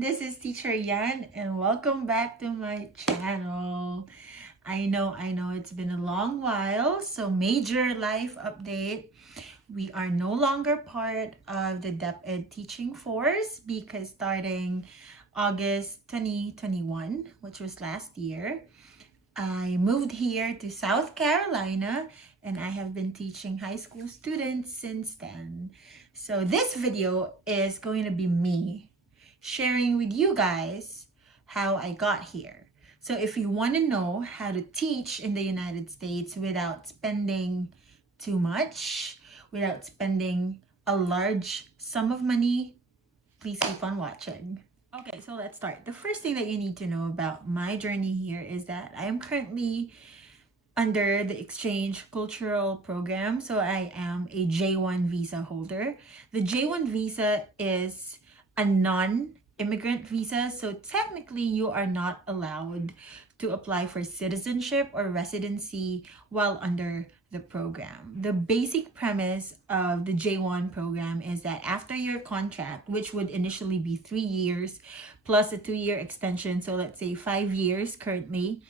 This is Teacher Yan and welcome back to my channel. I know it's been a long while, so major life update. We are no longer part of the DepEd teaching force because starting August 2021, which was last year, I moved here to South Carolina and I have been teaching high school students since then. So this video is going to be me sharing with you guys how I got here. So if you want to know how to teach in the United States without spending too much, without spending a large sum of money, please keep on watching. Okay, so let's start. The first thing that you need to know about my journey here is that I am currently under the exchange cultural program. So I am a J1 visa holder. The J1 visa is a non-immigrant visa. So technically you are not allowed to apply for citizenship or residency while under the program. The basic premise of the J1 program is that after your contract, which would initially be 3 years plus a 2-year extension, so let's say 5 years currently,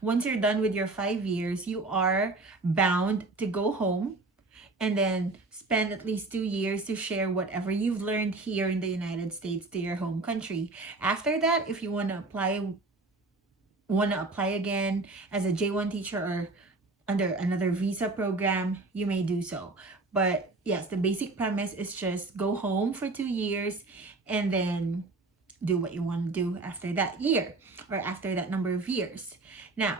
once you're done with your 5 years, you are bound to go home and then spend at least 2 years to share whatever you've learned here in the United States to your home country. After that, if you want to apply again as a J1 teacher or under another visa program, you may do so. But yes, the basic premise is just go home for 2 years and then do what you want to do after that year or after that number of years. Now,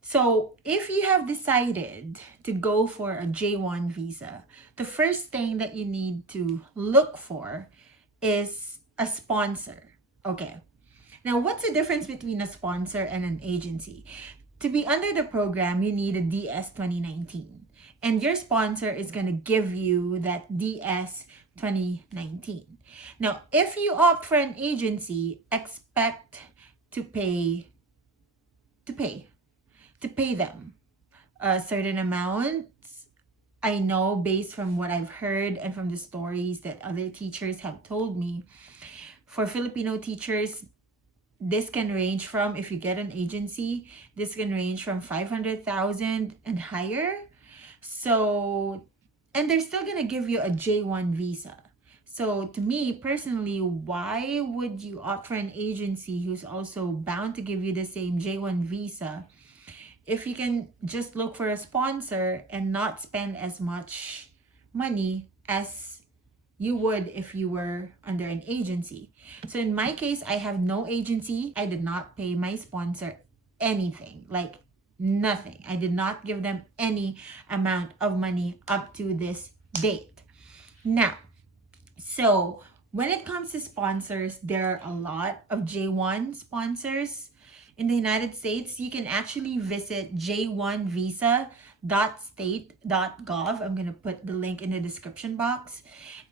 so if you have decided to go for a J1 visa, the first thing that you need to look for is a sponsor. Okay. Now, what's the difference between a sponsor and an agency? To be under the program, you need a DS 2019. And your sponsor is going to give you that DS 2019. Now, if you opt for an agency, expect to pay them a certain amount. I know based from what I've heard and from the stories that other teachers have told me, for Filipino teachers, this can range from, if you get an agency, this can range from 500,000 and higher. So, and they're still going to give you a J1 visa. So to me personally, why would you opt for an agency who's also bound to give you the same J1 visa if you can just look for a sponsor and not spend as much money as you would if you were under an agency? So in my case, I have no agency. I did not pay my sponsor anything, like nothing. I did not give them any amount of money up to this date. Now, so when it comes to sponsors, there are a lot of J1 sponsors in the United States. You can actually visit j1visa.state.gov. I'm going to put the link in the description box.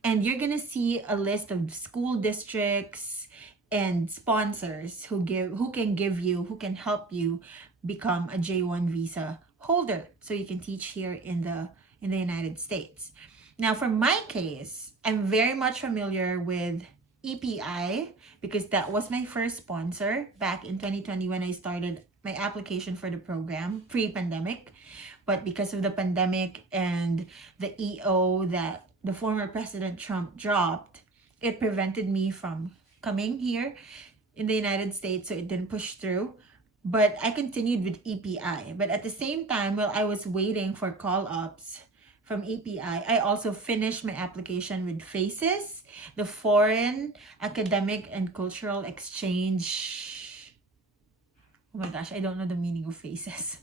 And you're going to see a list of school districts and sponsors who can help you become a J1 visa holder so you can teach here in the United States. Now, for my case, I'm very much familiar with EPI because that was my first sponsor back in 2020 when I started my application for the program pre-pandemic. But because of the pandemic and the EO that the former President Trump dropped, it prevented me from coming here in the United States, so it didn't push through. But I continued with EPI. But at the same time, while I was waiting for call-ups from EPI, I also finished my application with FACES, the Foreign Academic and Cultural Exchange. Oh my gosh, I don't know the meaning of FACES.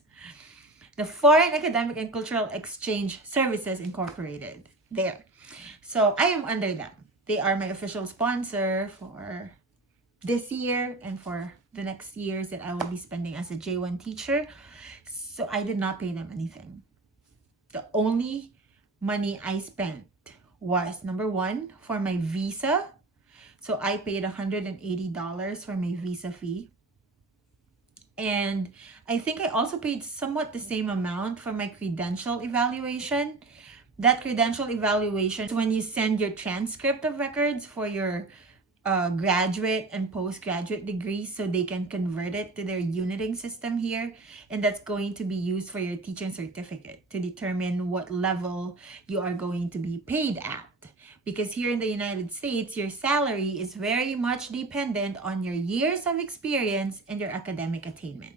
The Foreign Academic and Cultural Exchange Services Incorporated. There. So I am under them. They are my official sponsor for this year and for the next years that I will be spending as a J1 teacher. So I did not pay them anything. The only money I spent was, number one, for my visa. So I paid $180 for my visa fee. And I think I also paid somewhat the same amount for my credential evaluation. That credential evaluation is when you send your transcript of records for your graduate and postgraduate degrees so they can convert it to their uniting system here. And that's going to be used for your teaching certificate to determine what level you are going to be paid at. Because here in the United States, your salary is very much dependent on your years of experience and your academic attainment.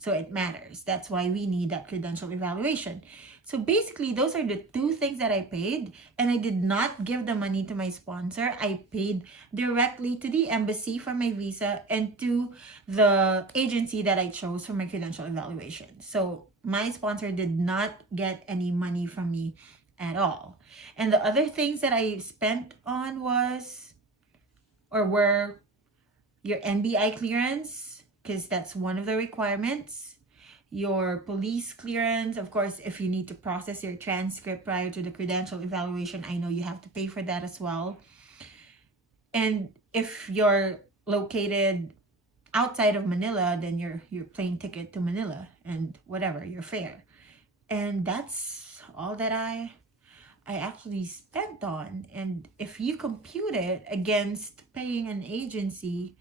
So it matters. That's why we need that credential evaluation. So basically, those are the two things that I paid. And I did not give the money to my sponsor. I paid directly to the embassy for my visa and to the agency that I chose for my credential evaluation. So my sponsor did not get any money from me at all. And the other things that I spent on were your Mbi clearance, because that's one of the requirements. Your police clearance, of course, if you need to process your transcript prior to the credential evaluation, I know you have to pay for that as well. And if you're located outside of Manila, then your plane ticket to Manila and whatever, your fare. And that's all that I actually spent on. And if you compute it against paying an agency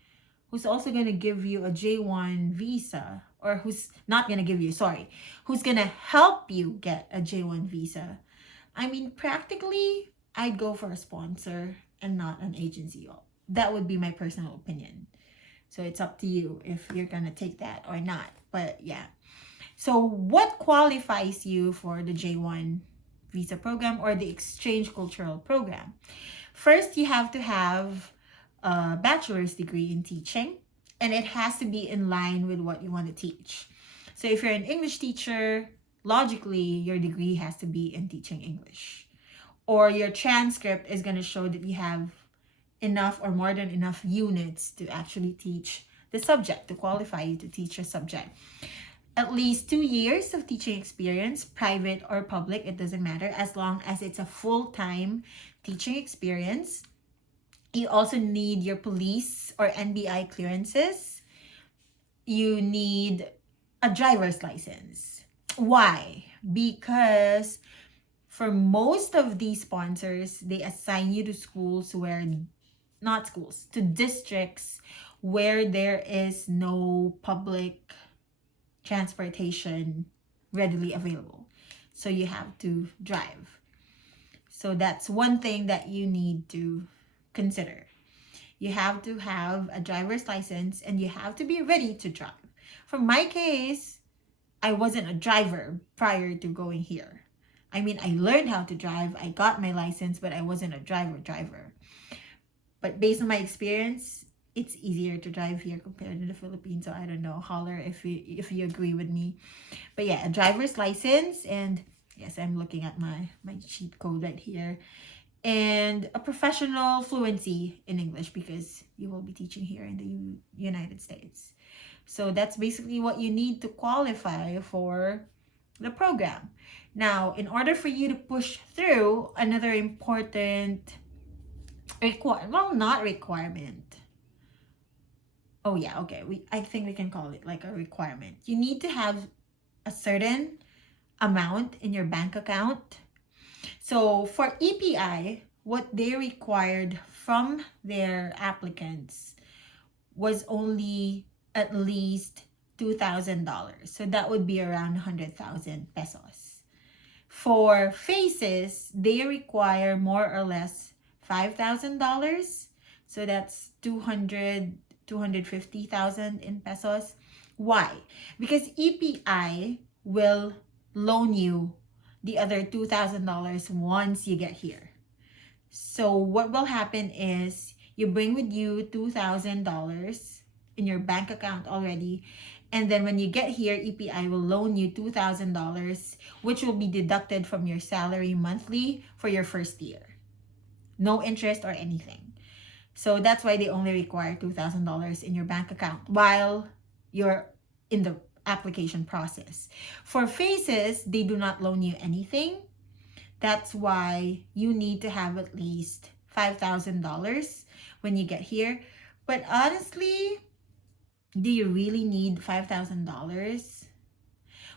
who's also going to give you a J1 visa, or who's not going to give you, who's going to help you get a J1 visa, I mean, practically, I'd go for a sponsor and not an agency. That would be my personal opinion. So it's up to you if you're going to take that or not. But yeah. So what qualifies you for the J1 visa program or the exchange cultural program? First, you have to have a bachelor's degree in teaching, and it has to be in line with what you want to teach. So if you're an English teacher, logically, your degree has to be in teaching English. Or your transcript is going to show that you have enough or more than enough units to actually teach the subject, to qualify you to teach a subject. At least 2 years of teaching experience, private or public, it doesn't matter, as long as it's a full-time teaching experience. You also need your police or Mbi clearances. You need a driver's license. Why? Because for most of these sponsors, they assign you to to districts where there is no public transportation readily available. So you have to drive. So that's one thing that you need to consider. You have to have a driver's license and you have to be ready to drive. For my case, I wasn't a driver prior to going here. I mean, I learned how to drive. I got my license, but I wasn't a driver. But based on my experience, it's easier to drive here compared to the Philippines. So I don't know, holler if you agree with me. But yeah, a driver's license, and yes, I'm looking at my cheat code right here. And a professional fluency in English, because you will be teaching here in the United States. So that's basically what you need to qualify for the program. Now, in order for you to push through, another important not requirement. Oh yeah, okay. I think we can call it like a requirement. You need to have a certain amount in your bank account. So for EPI, what they required from their applicants was only at least $2,000. So that would be around 100,000 pesos. For FACES, they require more or less $5,000. So that's 250,000 in pesos. Why? Because EPI will loan you the other $2,000 once you get here. So what will happen is you bring with you $2,000 in your bank account already, and then when you get here, EPI will loan you $2,000, which will be deducted from your salary monthly for your first year. No interest or anything. So that's why they only require $2,000 in your bank account while you're in the application process. For FACES, they do not loan you anything. That's why you need to have at least $5,000 when you get here. But honestly, do you really need $5,000?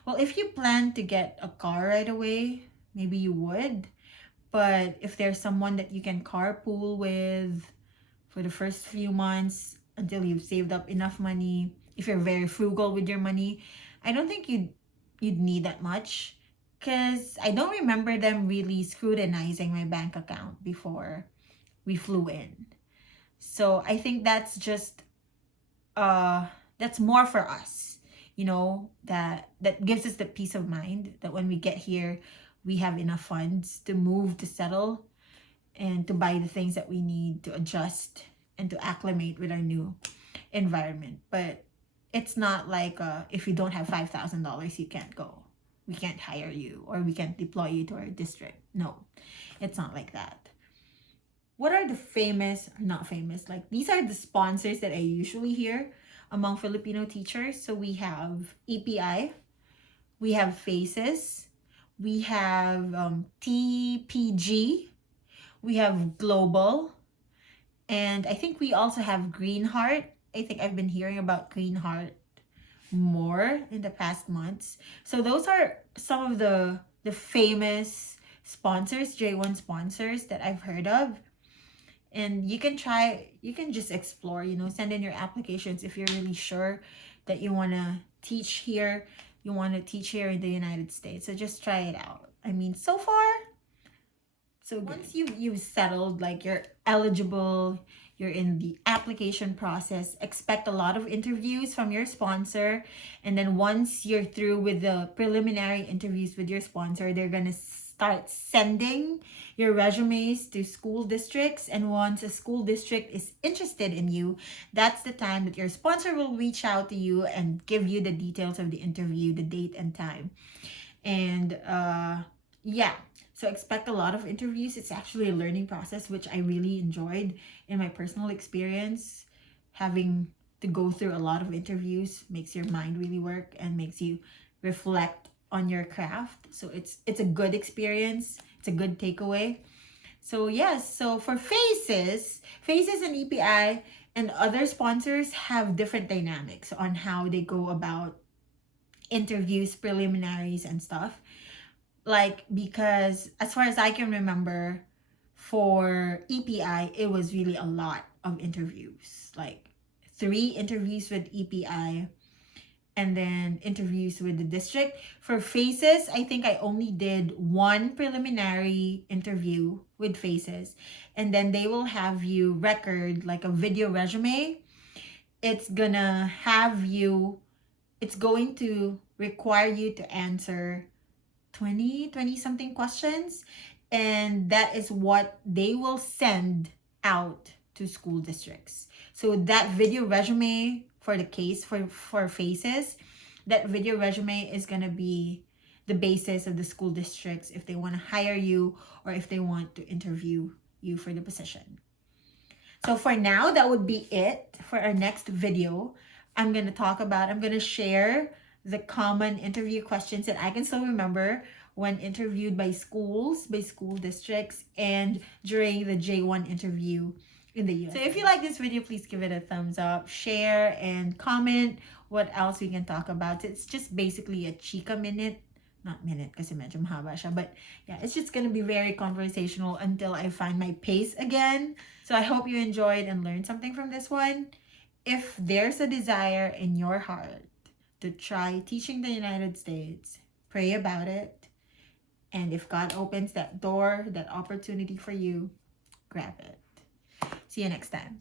Well, if you plan to get a car right away, maybe you would. But if there's someone that you can carpool with, for the first few months until you've saved up enough money. If you're very frugal with your money, I don't think you'd need that much, because I don't remember them really scrutinizing my bank account before we flew in. So I think that's just that's more for us, that gives us the peace of mind that when we get here, we have enough funds to move, to settle, and to buy the things that we need to adjust and to acclimate with our new environment. But it's not like if you don't have $5,000, you can't go. We can't hire you or we can't deploy you to our district. No, it's not like that. What are the not famous, like these are the sponsors that I usually hear among Filipino teachers. So we have EPI, we have FACES, we have TPG, we have Global, and I think we also have Green Heart. I think I've been hearing about Green Heart more in the past months. So those are some of the famous sponsors, J1 sponsors that I've heard of. And you can just explore, send in your applications if you're really sure that you want to teach here. You want to teach here in the United States. So just try it out. I mean, so far, so good. Once you've settled, like you're eligible, you're in the application process, expect a lot of interviews from your sponsor. And then once you're through with the preliminary interviews with your sponsor, they're going to start sending your resumes to school districts. And once a school district is interested in you, that's the time that your sponsor will reach out to you and give you the details of the interview, the date and time. And yeah, so expect a lot of interviews. It's actually a learning process, which I really enjoyed in my personal experience. Having to go through a lot of interviews makes your mind really work and makes you reflect on your craft. So it's a good experience. It's a good takeaway. So yes, so for FACES and EPI and other sponsors have different dynamics on how they go about interviews, preliminaries, and stuff. Like, because as far as I can remember, for EPI, it was really a lot of interviews. Like 3 interviews with EPI and then interviews with the district. For FACES, I think I only did 1 preliminary interview with FACES. And then they will have you record like a video resume. It's going to require you to answer 20 something questions, and that is what they will send out to school districts. So that video resume for the case for FACES, that video resume is going to be the basis of the school districts if they want to hire you or if they want to interview you for the position. So for now, that would be it for our next video. I'm going to share the common interview questions that I can still remember when interviewed by school districts, and during the J1 interview in the US. So if you like this video, please give it a thumbs up, share, and comment what else we can talk about. It's just basically a chika minute. Not minute kasi medyo mahaba siya. But yeah, it's just going to be very conversational until I find my pace again. So I hope you enjoyed and learned something from this one. If there's a desire in your heart to try teaching the United States, pray about it. And if God opens that door, that opportunity for you, grab it. See you next time.